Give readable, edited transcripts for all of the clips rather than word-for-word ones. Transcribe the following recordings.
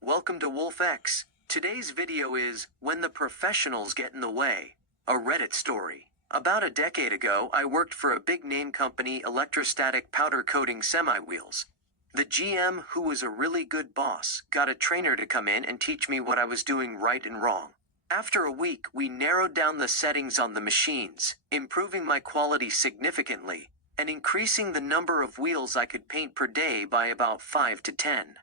Welcome to WolfX. Today's video is When the Professionals Get in the Way, a Reddit story. About a decade ago, I worked for a big name company, electrostatic powder coating semi-wheels. The GM, who was a really good boss, got a trainer to come in and teach me what I was doing right and wrong. After a week, we narrowed down the settings on the machines, improving my quality significantly, and increasing the number of wheels I could paint per day by about 5 to 10.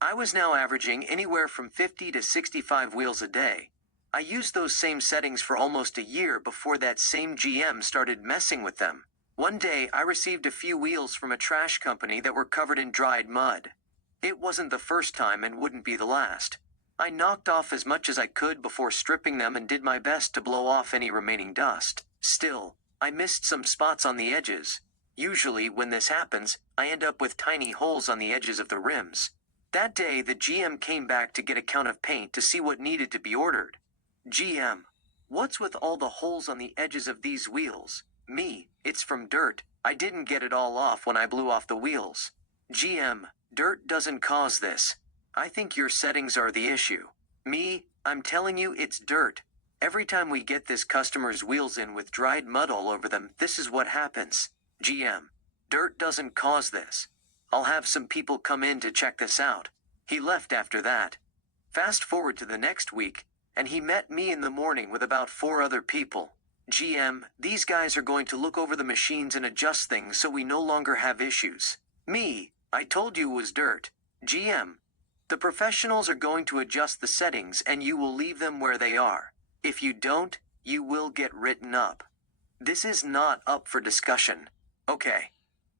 I was now averaging anywhere from 50 to 65 wheels a day. I used those same settings for almost a year before that same GM started messing with them. One day, I received a few wheels from a trash company that were covered in dried mud. It wasn't the first time and wouldn't be the last. I knocked off as much as I could before stripping them and did my best to blow off any remaining dust. Still, I missed some spots on the edges. Usually, when this happens, I end up with tiny holes on the edges of the rims. That day, the GM came back to get a count of paint to see what needed to be ordered. GM: what's with all the holes on the edges of these wheels? Me: it's from dirt. I didn't get it all off when I blew off the wheels. GM: dirt doesn't cause this. I think your settings are the issue. Me: I'm telling you, it's dirt. Every time we get this customer's wheels in with dried mud all over them, this is what happens. GM: dirt doesn't cause this. I'll have some people come in to check this out. He left after that. Fast forward to the next week, and he met me in the morning with about 4 other people. GM: these guys are going to look over the machines and adjust things so we no longer have issues. Me: I told you it was dirt. GM: the professionals are going to adjust the settings and you will leave them where they are. If you don't, you will get written up. This is not up for discussion. Okay.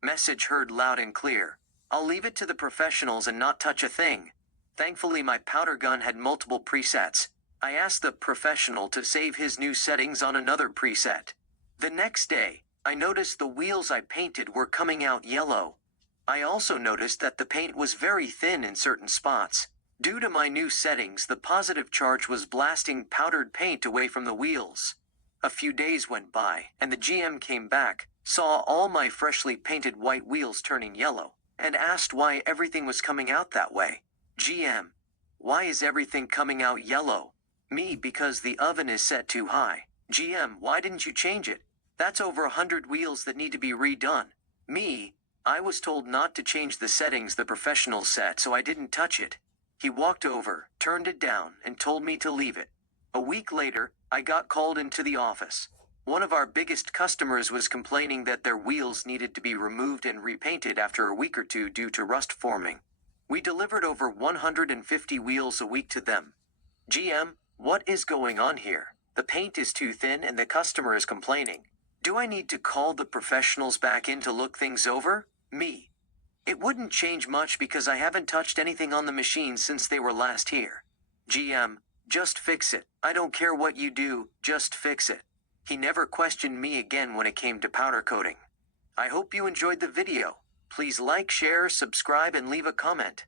Message heard loud and clear. I'll leave it to the professionals and not touch a thing. Thankfully, my powder gun had multiple presets. I asked the professional to save his new settings on another preset. The next day, I noticed the wheels I painted were coming out yellow. I also noticed that the paint was very thin in certain spots. Due to my new settings, the positive charge was blasting powdered paint away from the wheels. A few days went by, and the GM came back, saw all my freshly painted white wheels turning yellow, and asked why everything was coming out that way. GM: why is everything coming out yellow? Me: because the oven is set too high. GM: why didn't you change it? That's over 100 wheels that need to be redone. Me: I was told not to change the settings the professionals set, so I didn't touch it. He walked over, turned it down, and told me to leave it. A week later, I got called into the office. One of our biggest customers was complaining that their wheels needed to be removed and repainted after a week or two due to rust forming. We delivered over 150 wheels a week to them. GM: what is going on here? The paint is too thin and the customer is complaining. Do I need to call the professionals back in to look things over? Me: it wouldn't change much because I haven't touched anything on the machine since they were last here. GM: just fix it. I don't care what you do, just fix it. He never questioned me again when it came to powder coating. I hope you enjoyed the video. Please like, share, subscribe, and leave a comment.